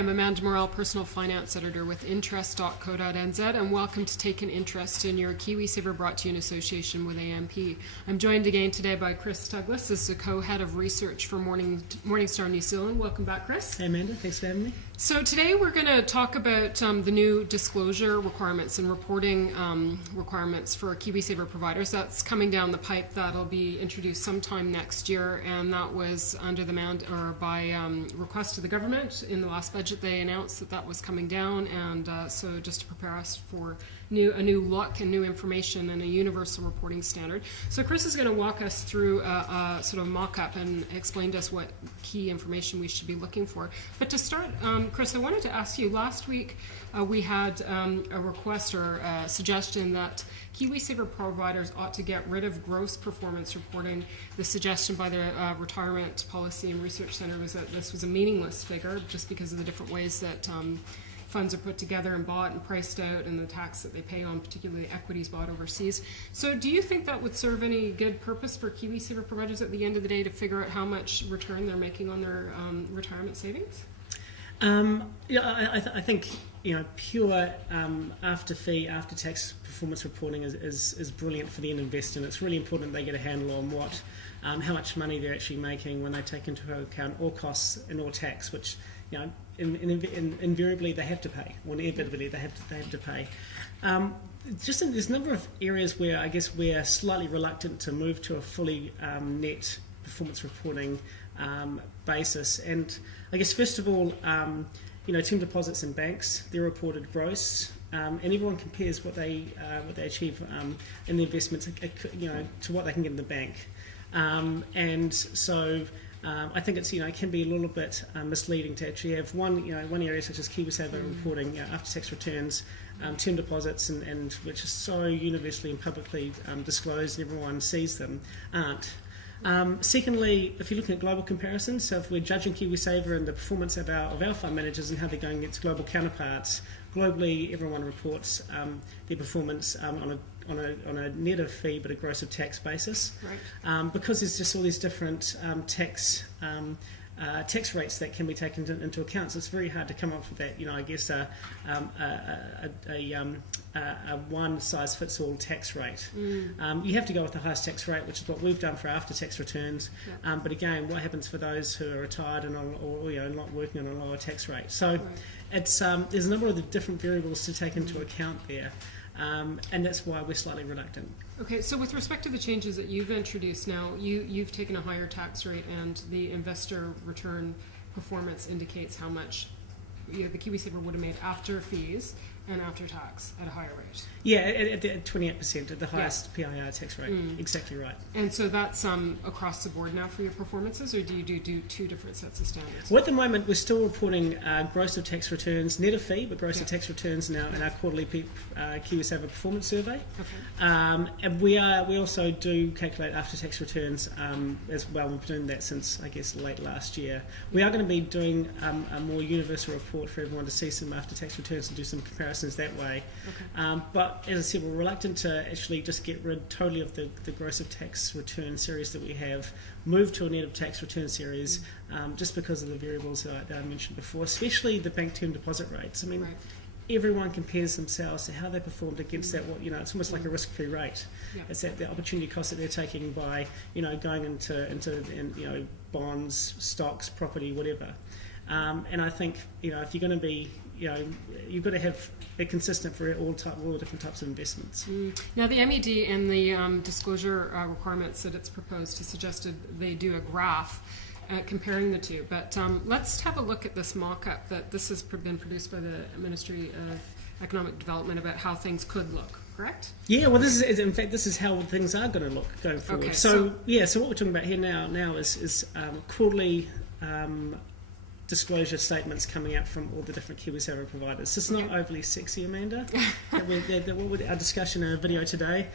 I'm Amanda Morrell, Personal Finance Editor with Interest.co.nz, and welcome to Take an Interest in your KiwiSaver, brought to you in association with AMP. I'm joined again today by Chris Douglas, as the co-head of research for Morningstar New Zealand. Welcome back, Chris. Hey Amanda, thanks for having me. So today we're going to talk about the new disclosure requirements and reporting requirements for KiwiSaver providers. That's coming down the pipe. That'll be introduced sometime next year, and that was under the by request of the government. In the last budget they announced that was coming down, and so just to prepare us for a new look and new information and a universal reporting standard. So Chris is going to walk us through a sort of mock-up and explain to us what key information we should be looking for. But to start, Chris, I wanted to ask you, last week we had a request or a suggestion that KiwiSaver providers ought to get rid of gross performance reporting. The suggestion by the Retirement Policy and Research Centre was that this was a meaningless figure just because of the different ways that funds are put together and bought and priced out, and the tax that they pay on particularly equities bought overseas. So do you think that would serve any good purpose for KiwiSaver providers at the end of the day to figure out how much return they're making on their retirement savings? I think pure after-fee, after-tax performance reporting is brilliant for the end investor, and it's really important they get a handle on how much money they're actually making when they take into account all costs and all tax, which invariably they have to pay, or inevitably they have to pay. There's a number of areas where I guess we're slightly reluctant to move to a fully net performance reporting basis, and I guess first of all, term deposits in banks, they're reported gross, and everyone compares what they achieve in the investments, to what they can get in the bank, and so. I think it's it can be a little bit misleading to actually have one area such as KiwiSaver reporting after-tax returns, term deposits, and which is so universally and publicly disclosed and everyone sees them, aren't. Secondly, if you're looking at global comparisons, so if we're judging KiwiSaver and the performance of our fund managers and how they're going against global counterparts, globally everyone reports their performance on a net of fee but a gross of tax basis, right. Because there's just all these different tax rates that can be taken into account, so it's very hard to come up with that. I guess a one-size-fits-all tax rate. You have to go with the highest tax rate, which is what we've done for after-tax returns. Yeah. But again, what happens for those who are retired and not working on a lower tax rate? So right. It's there's a number of the different variables to take into account there. And that's why we're slightly reluctant. Okay, so with respect to the changes that you've introduced now, you've taken a higher tax rate, and the investor return performance indicates how much the KiwiSaver would have made after fees and after tax at a higher rate. Yeah, at 28%, at the highest PIR tax rate. Exactly right. And so that's across the board now for your performances, or do you do two different sets of standards? Well, at the moment, we're still reporting gross of tax returns, net of fee, but gross of tax returns now in our quarterly KiwiSaver performance survey. Okay. And we also do calculate after-tax returns as well. We've been doing that since, I guess, late last year. We are going to be doing a more universal report for everyone to see some after-tax returns and do some comparisons that way. Okay. But as I said, we're reluctant to actually just get rid totally of the gross of tax return series that we have, move to a net of tax return series, just because of the variables that I mentioned before, especially the bank term deposit rates. I mean, right. Everyone compares themselves to how they performed against that. It's almost like a risk-free rate. Yeah. It's that the opportunity cost that they're taking by going into bonds, stocks, property, whatever. And I think if you're going to be you've got to have it consistent for all the different types of investments. Now the MED and the disclosure requirements that it's proposed has suggested they do a graph comparing the two. But let's have a look at this mock-up that this has been produced by the Ministry of Economic Development about how things could look. Correct? Yeah, well, this is how things are going to look going forward. Okay, so what we're talking about here now is quarterly disclosure statements coming out from all the different KiwiSaver providers. It's not overly sexy, Amanda. Our discussion in our video today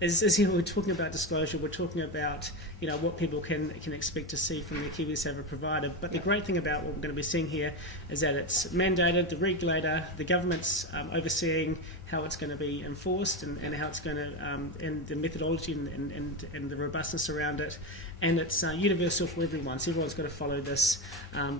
is we're talking about disclosure. We're talking about what people can expect to see from the KiwiSaver provider. But the great thing about what we're going to be seeing here is that it's mandated, the regulator, the government's overseeing how it's going to be enforced and how it's going to, and the methodology and the robustness around it. And it's universal for everyone, so everyone's got to follow this,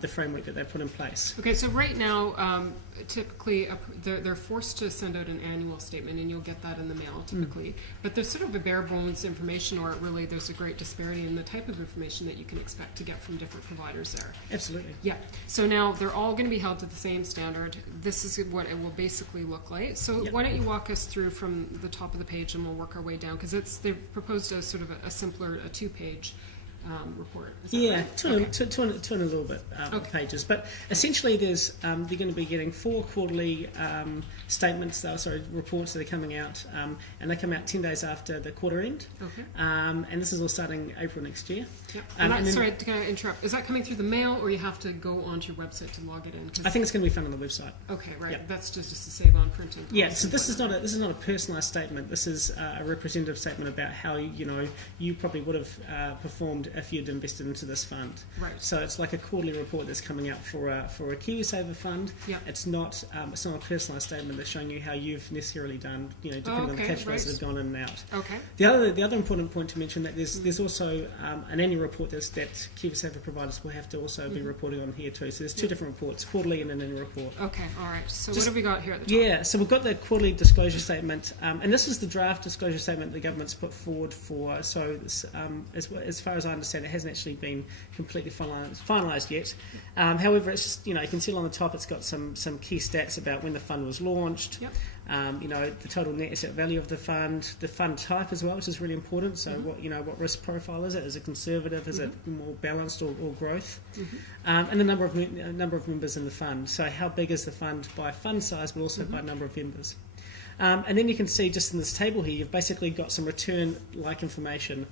the framework that they put in place. Okay, so right now, typically they're forced to send out an annual statement, and you'll get that in the mail typically. But there's sort of a bare bones information, or really there's a great disparity in the type of information that you can expect to get from different providers there. Absolutely. Yeah. So now they're all going to be held to the same standard. This is what it will basically look like. So why don't you walk us through from the top of the page, and we'll work our way down, because they've proposed a sort of a simpler, a 2-page report. Is that right? Two and a little bit of pages. But essentially, they're going to be getting 4 quarterly reports that are coming out, and they come out 10 days after the quarter end. Okay. And this is all starting April next year. Yep. Sorry to interrupt. Is that coming through the mail, or you have to go onto your website to log it in? I think it's going to be found on the website. Okay, right. Yep. That's just to save on printing. Yeah. So this is not a personalised statement. This is a representative statement about how you probably would have performed if you'd invested into this fund. Right. So it's like a quarterly report that's coming out for a KiwiSaver fund. Yeah. It's not a personalised statement that's showing you how you've necessarily done, depending on the cash flows that have gone in and out. Okay. The other important point to mention that there's also an annual report that KiwiSaver providers will have to also be reporting on here too. So there's 2 different reports, quarterly and an annual report. Okay. All right. So what have we got here at the top? Yeah. So we've got the quarterly disclosure statement, and this is the draft disclosure statement the government's put forward for. So this, as far as I understand, it hasn't actually been completely finalised yet. However, it's just, you can see on the top it's got some key stats about when the fund was launched. Yep. The total net asset value of the fund type as well, which is really important. So what risk profile is it? Is it conservative? Is it more balanced or growth? And the number of members in the fund. So how big is the fund by fund size, but also by number of members. And then you can see just in this table here, you've basically got some return-like information.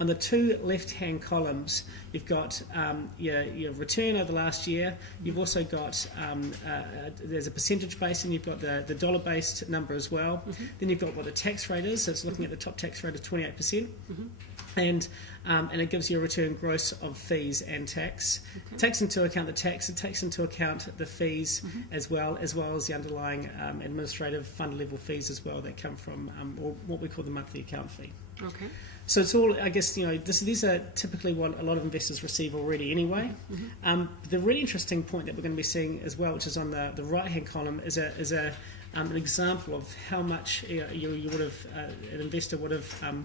On the 2 left-hand columns, you've got your return over the last year. You've also got there's a percentage base, and you've got the dollar-based number as well. Then you've got what the tax rate is. So it's looking at the top tax rate of 28%, and it gives you a return gross of fees and tax. It takes into account the tax. It takes into account the fees as well as the underlying administrative fund level fees as well that come from or what we call the monthly account fee. Okay. So it's all, I guess, these are typically what a lot of investors receive already anyway. The really interesting point that we're going to be seeing as well, which is on the right-hand column, is an example of how much you would have, an investor would have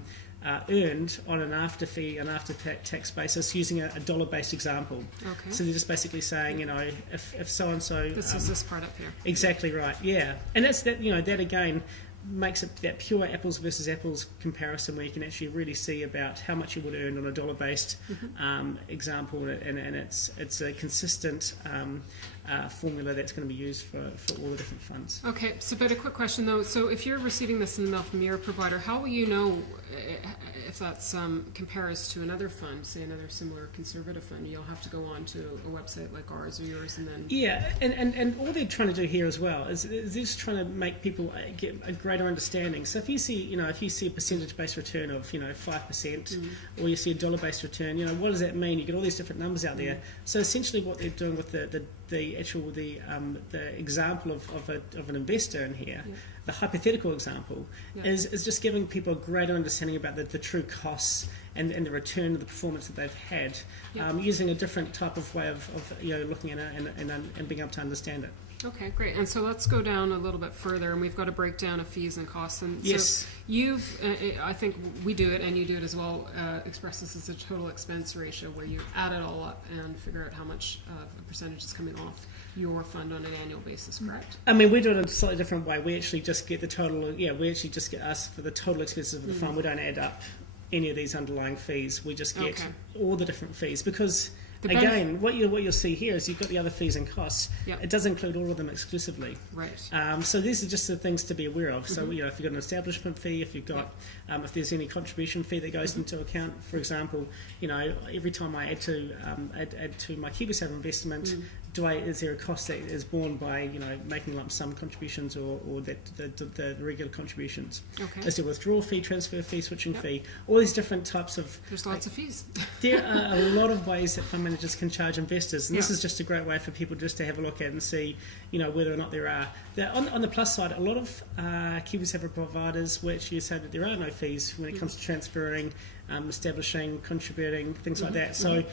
earned on an after-fee and after-tax basis using a dollar-based example. Okay. So they're just basically saying, if so-and-so... This is this part up here. Exactly right, yeah. And that's that, that again makes it that pure apples versus apples comparison where you can actually really see about how much you would earn on a dollar-based example, and it's a consistent formula that's going to be used for all the different funds. Okay, but a quick question though. So if you're receiving this in the mail from your provider, how will you know if that's compares to another fund, say another similar conservative fund? You'll have to go on to a website like ours or yours, and then... Yeah, and all they're trying to do here as well is they're just trying to make people get a greater understanding. So if you see, a percentage-based return of, 5%, or you see a dollar-based return, what does that mean? You get all these different numbers out there. So essentially what they're doing with the example of an investor in here, the hypothetical example, is just giving people a greater understanding about the true costs and the return of the performance that they've had, using a different type of way of looking at it and being able to understand it. Okay, great. And so let's go down a little bit further, and we've got a breakdown of fees and costs. And yes. So you've, I think we do it, and you do it as well, express this as a total expense ratio, where you add it all up and figure out how much a percentage is coming off your fund on an annual basis, correct? I mean, we do it in a slightly different way. We actually just get the total, we actually just get us for the total expenses of the fund. We don't add up any of these underlying fees. We just get all the different fees, because Again, what you'll see here is you've got the other fees and costs. Yep. It does include all of them exclusively. Right. So these are just the things to be aware of. So if you've got an establishment fee, if you've got if there's any contribution fee that goes into account, for example, every time I add to my KiwiSaver investment, is there a cost that is borne by making lump sum contributions or the regular contributions? Okay. Is there a withdrawal fee, transfer fee, switching fee? All these different types of. There's lots of fees. There are a lot of ways that fund managers can charge investors, and this is just a great way for people just to have a look at and see, whether or not there are. On the plus side, a lot of KiwiSaver providers will actually say that there are no fees when it comes to transferring, establishing, contributing, things like that. So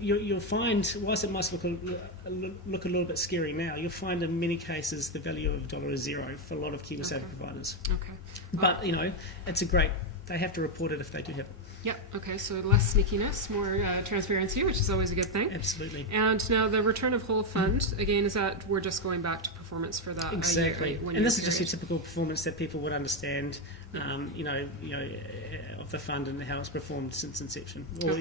you'll find, whilst it might look a little bit scary now, you'll find in many cases the value of $1 is zero for a lot of KiwiSaver providers. Okay. But it's they have to report it if they do have it. Yeah, okay, so less sneakiness, more transparency, which is always a good thing. Absolutely. And now the return of whole fund, again, is that we're just going back to performance for that? Exactly. And this is just your typical performance that people would understand, of the fund and how it's performed since inception, or,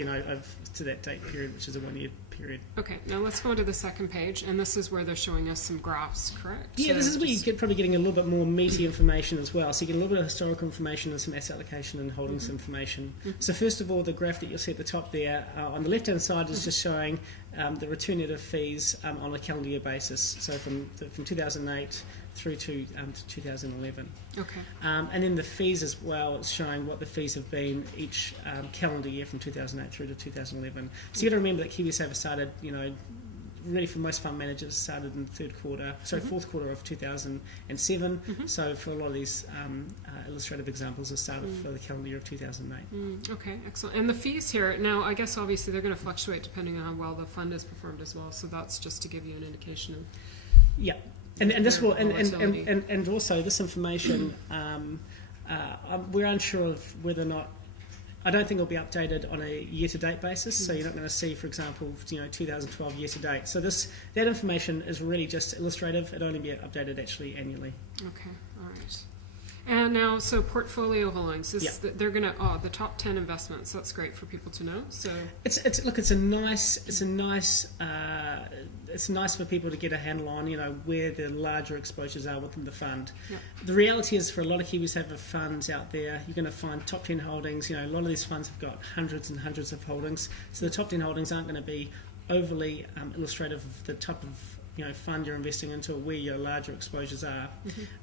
to that date period, which is a 1 year period. Okay, now let's go to the second page, and this is where they're showing us some graphs, correct? Yeah, this is where you get probably getting a little bit more meaty information as well. So you get a little bit of historical information and some asset allocation and holdings information. So first of all, the graph that you'll see at the top there, on the left-hand side is just showing the return net of fees on a calendar year basis. So from 2008 through to 2011. Okay. And then the fees as well, it's showing what the fees have been each calendar year from 2008 through to 2011. So you've got to remember that KiwiSaver started, really for most fund managers, started in the fourth quarter of 2007. So for a lot of these illustrative examples, it started for the calendar year of 2008. Okay, excellent. And the fees here, now I guess obviously they're going to fluctuate depending on how well the fund has performed as well. So that's just to give you an indication of. Yeah. And this will and also this information we're unsure of whether or not. I don't think it'll be updated on a year-to-date basis, so you're not going to see, for example, 2012 year-to-date. So that information is really just illustrative. It'll only be updated actually annually. Okay, all right. And now, so portfolio holdings. They're going to the top 10 investments. That's great for people to know. So it's nice for people to get a handle on where the larger exposures are within the fund. Yep. The reality is, for a lot of KiwiSaver funds out there, you're going to find top 10 holdings. A lot of these funds have got hundreds and hundreds of holdings, so the top 10 holdings aren't going to be overly illustrative of the type of fund you're investing into, or where your larger exposures are,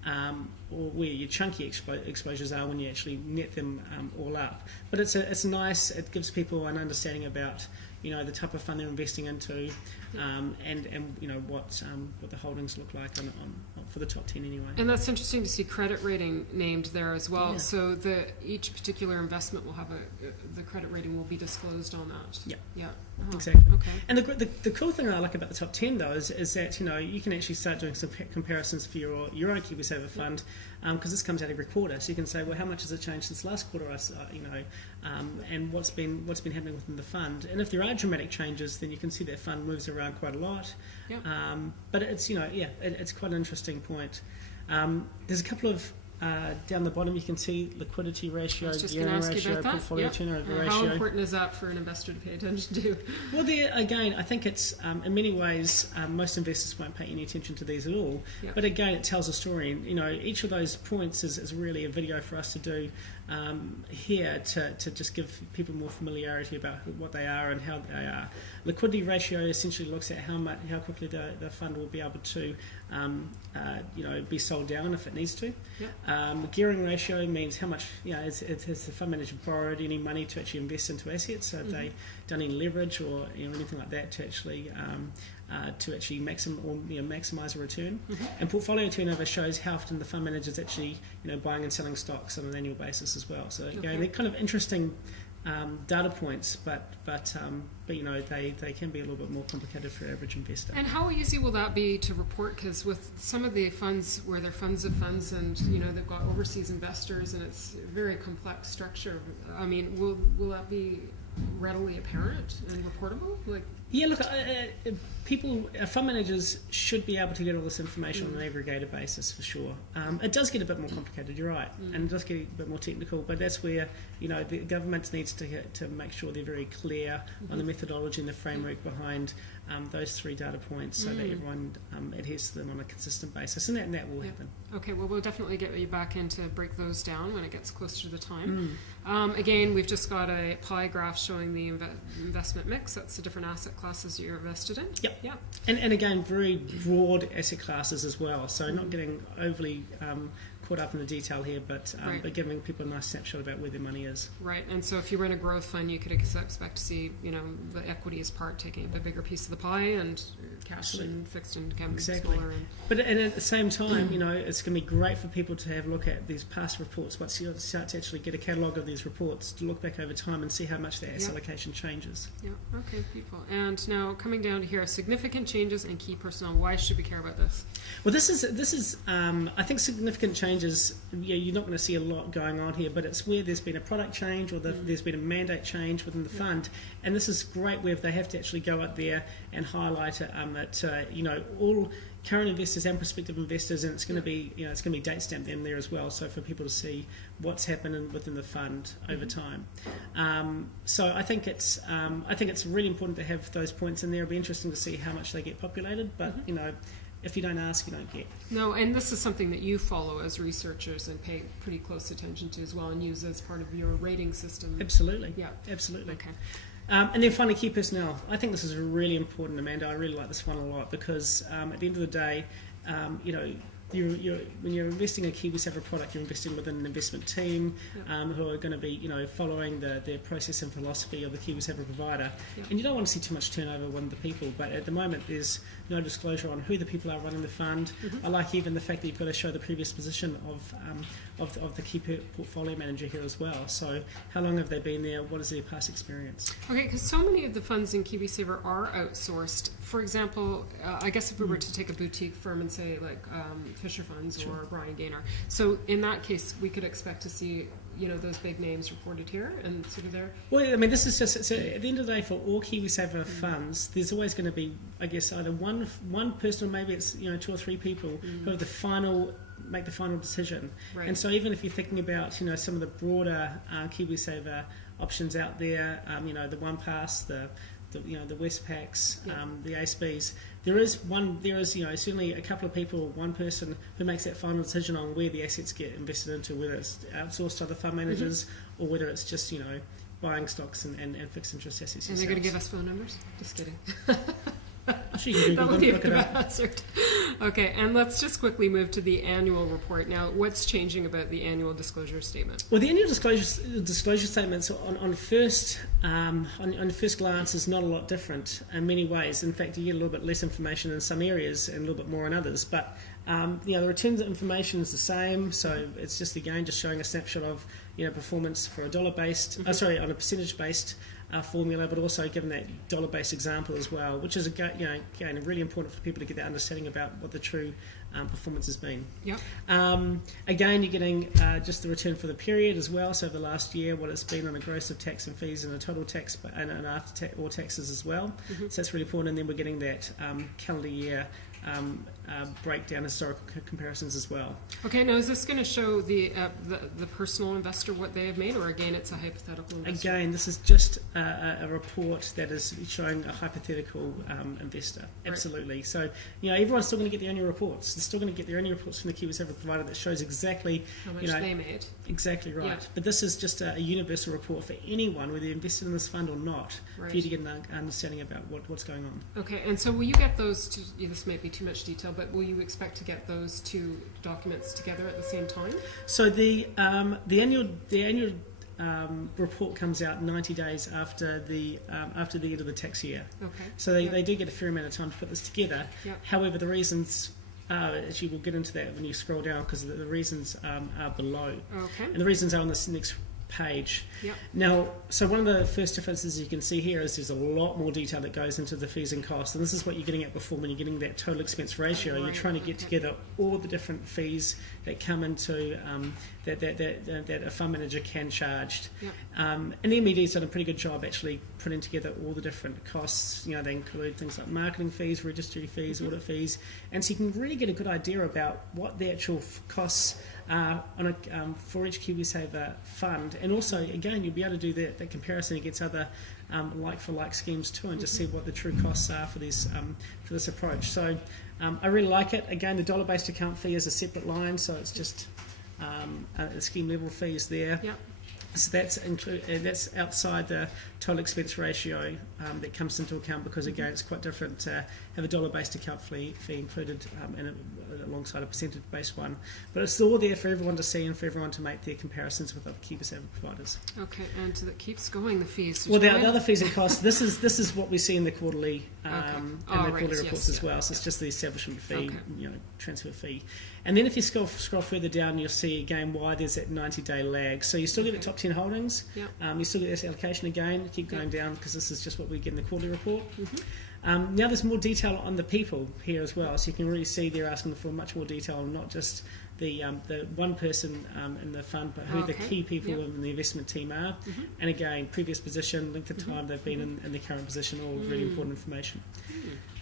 or where your chunky exposures are when you actually net them all up. But it's nice. It gives people an understanding about the type of fund they're investing into, and what the holdings look like on for the top 10 anyway. And that's interesting to see credit rating named there as well. Yeah. So each particular investment will have the credit rating will be disclosed on that. Yeah. Yeah. Exactly. Okay. And the cool thing I like about the top 10 though is that you can actually start doing some comparisons for your own KiwiSaver fund, because this comes out every quarter. So you can say, well, how much has it changed since last quarter? And what's been happening within the fund. And if there are dramatic changes, then you can see that fund moves around quite a lot. Yeah. But it's it's quite an interesting point. There's a couple of down the bottom, you can see liquidity ratio, gearing ratio, portfolio turnover ratio. How important is that for an investor to pay attention to? Well, again, I think it's in many ways most investors won't pay any attention to these at all. Yep. But again, it tells a story. And, each of those points is really a video for us to do here to just give people more familiarity about what they are and how they are. Liquidity ratio essentially looks at how quickly the fund will be able to be sold down if it needs to. Yep. Gearing ratio means how much has the fund manager borrowed any money to actually invest into assets. So have they done any leverage or anything like that to actually maximise a return. And portfolio turnover shows how often the fund manager is actually buying and selling stocks on an annual basis as well. So they're kind of interesting data points, but they can be a little bit more complicated for your average investor. And how easy will that be to report? Because with some of the funds where they're funds of funds, and they've got overseas investors, and it's a very complex structure. I mean, will that be readily apparent and reportable? Like, yeah, look, fund managers should be able to get all this information on an aggregated basis for sure. It does get a bit more complicated, you're right, and it does get a bit more technical, but that's where, the government needs to make sure they're very clear on the methodology and the framework behind those 3 data points so that everyone adheres to them on a consistent basis, and that will happen. Okay, well, we'll definitely get you back in to break those down when it gets closer to the time. Again, we've just got a pie graph showing the investment mix. That's the different asset classes you're invested in. Yep. Yeah. And again, very broad asset classes as well, so not getting overly caught up in the detail here, but giving people a nice snapshot about where their money is. Right, and so if you were in a growth fund, you could expect to see, the equities part taking a bigger piece of the pie, and cash and fixed income smaller. And at the same time, it's going to be great for people to have a look at these past reports. Once you start to actually get a catalogue of these reports, to look back over time and see how much the asset allocation changes. Yeah. Okay. Beautiful. And now coming down to here, significant changes in key personnel. Why should we care about this? Well, this is I think significant changes. You're not going to see a lot going on here, but it's where there's been a product change or there's been a mandate change within the fund, and this is great where they have to actually go out there and highlight it. All current investors and prospective investors, and it's going to be it's going to be date stamped in there as well, so for people to see what's happening within the fund over time. So I think it's really important to have those points in there. It'll be interesting to see how much they get populated, but if you don't ask, you don't get. No, and this is something that you follow as researchers and pay pretty close attention to as well, and use as part of your rating system. Absolutely. Yeah. Absolutely. Okay. And then finally, key personnel. I think this is really important, Amanda. I really like this one a lot because at the end of the day, when you're investing in a KiwiSaver product, you're investing within an investment team who are going to be, following the process and philosophy of the KiwiSaver provider. And you don't want to see too much turnover with the people, but at the moment there's no disclosure on who the people are running the fund. I like even the fact that you've got to show the previous position of the key portfolio manager here as well. So how long have they been there? What is their past experience? Okay, because so many of the funds in KiwiSaver are outsourced. For example, I guess if we were to take a boutique firm and say like Fisher Funds or Brian Gaynor, so in that case we could expect to see those big names reported here and sort of there. Well, I mean, this is just so at the end of the day, for all KiwiSaver funds, there's always going to be, I guess, either one person or maybe it's 2 or 3 people who have make the final decision. Right. And so even if you're thinking about some of the broader KiwiSaver options out there, the OnePass, the Westpacs, the ASBs, there is certainly a couple of people, one person who makes that final decision on where the assets get invested into, whether it's outsourced to other fund managers or whether it's just buying stocks and fixed interest assets. And they're going to give us phone numbers? Just kidding. Sure, you can that would be a good hazard. Okay, and let's just quickly move to the annual report. Now, what's changing about the annual disclosure statement? Well, the annual disclosure statements on first glance is not a lot different in many ways. In fact, you get a little bit less information in some areas and a little bit more in others. But the returns information is the same, so it's just showing a snapshot of performance for a dollar-based, on a percentage-based formula, but also given that dollar-based example as well, which is again really important for people to get that understanding about what the true performance has been. Yep. Again, you're getting just the return for the period as well. So over the last year, what it's been on a gross of tax and fees and a total tax and after all taxes as well. So that's really important. And then we're getting that calendar year breakdown, historical comparisons as well. Okay, now is this going to show the personal investor what they have made, or again it's a hypothetical investor? Again, this is just a report that is showing a hypothetical investor. Absolutely. Right. So everyone's still going to get the annual reports. They're still going to get their annual reports from the KiwiSaver provider that shows exactly how much they made. Exactly right. Yeah. But this is just a universal report for anyone, whether you're invested in this fund or not, for you to get an understanding about what's going on. Okay, and so will you get those? This might be too much detail, but will you expect to get those 2 documents together at the same time? So the annual report comes out 90 days after the end of the tax year. Okay. So they do get a fair amount of time to put this together. Yep. However, the reasons actually we'll get into that when you scroll down because the reasons are below. Okay. And the reasons are on this next page. Yep. Now, so one of the first differences you can see here is there's a lot more detail that goes into the fees and costs, and this is what you're getting at before when you're getting that total expense ratio. You're trying to get together all the different fees that come into that a fund manager can charge. Yep. And the MED's done a pretty good job actually putting together all the different costs. You know, they include things like marketing fees, registry fees, audit fees, and so you can really get a good idea about what the actual costs are for each KiwiSaver fund. And also, again, you'll be able to do that comparison against other like-for-like schemes too, and just see what the true costs are for this approach. So I really like it. Again, the dollar-based account fee is a separate line, so it's just the scheme level fees there. Yep. So that's outside the total expense ratio that comes into account, because again it's quite different to have a dollar-based account fee included alongside a percentage-based one. But it's all there for everyone to see and for everyone to make their comparisons with other KiwiSaver providers. Okay, and that keeps going, the fees. Well, the other fees and costs. This is what we see in the quarterly Right, reports as well. So it's just the establishment fee, transfer fee. And then if you scroll further down, you'll see again why there's that 90-day lag. So you still get the top 10 holdings. Yep. You still get this allocation again. Keep going down, because this is just what we get in the quarterly report. Mm-hmm. Now there's more detail on the people here as well. So you can really see they're asking for much more detail, not just the one person in the fund, but who the key people in the investment team are. Mm-hmm. And again, previous position, length of time they've been in the current position, all really important information.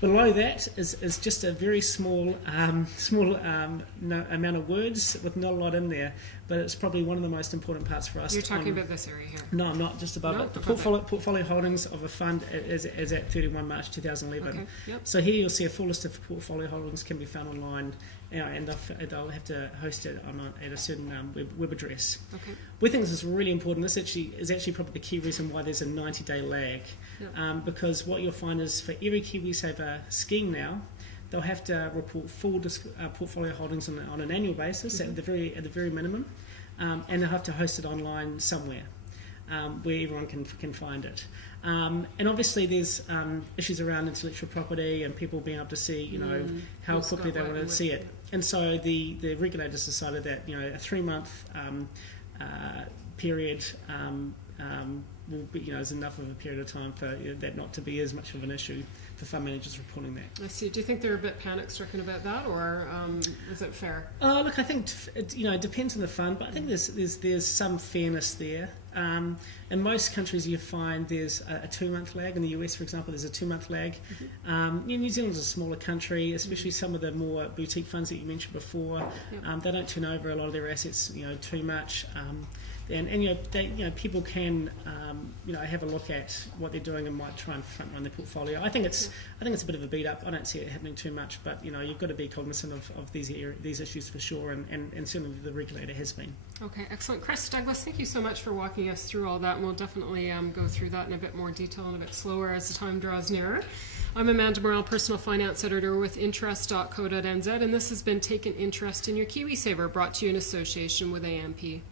Below that is just a very small amount of words with not a lot in there, but it's probably one of the most important parts for us. You're talking about this area here? No, I'm not, just above it. The portfolio holdings of a fund is at 31 March 2011. Okay. Yep. So here you'll see a full list of portfolio holdings can be found online, and they'll have to host it at a certain web address. Okay. We think this is really important. This is actually probably the key reason why there's a 90-day lag, because what you'll find is for every KiwiSaver scheme now, they'll have to report full portfolio holdings on an annual basis at the very minimum, and they'll have to host it online somewhere where everyone can find it. And obviously there's issues around intellectual property and people being able to see, how quickly they want to see it. And so the regulators decided that, a 3-month period will be, is enough of a period of time for that not to be as much of an issue for fund managers reporting that. I see. Do you think they're a bit panic-stricken about that, or is it fair? Look, I think it depends on the fund, but I think there's some fairness there. In most countries, you find there's a 2-month lag. In the US, for example, there's a 2-month lag. New Zealand's a smaller country, especially some of the more boutique funds that you mentioned before. They don't turn over a lot of their assets, too much. And people can have a look at what they're doing and might try and front run their portfolio. I think it's a bit of a beat up. I don't see it happening too much, but you've got to be cognizant of these issues for sure, and certainly the regulator has been. Okay, excellent. Chris, Douglas, thank you so much for walking us through all that, and we'll definitely go through that in a bit more detail and a bit slower as the time draws nearer. I'm Amanda Morrell, Personal Finance Editor with interest.co.nz, and this has been Take an Interest in Your KiwiSaver, brought to you in association with AMP.